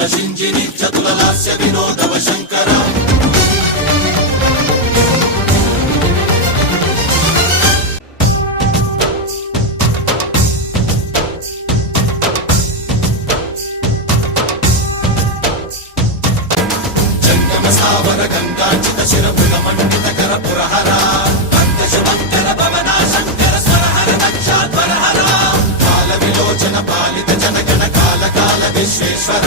చతుల సింజిని చతుల లాస్య వినోదవ శంకర జంగమ సావర గంగాచిత శిరపుల మండిత కర పురహర పంకజమంకర భవనా శంకర స్వరహర నక్షాధ్వరహర కాల విలోచన పాలిత జనగణ కాల కాల విశ్వేశ్వర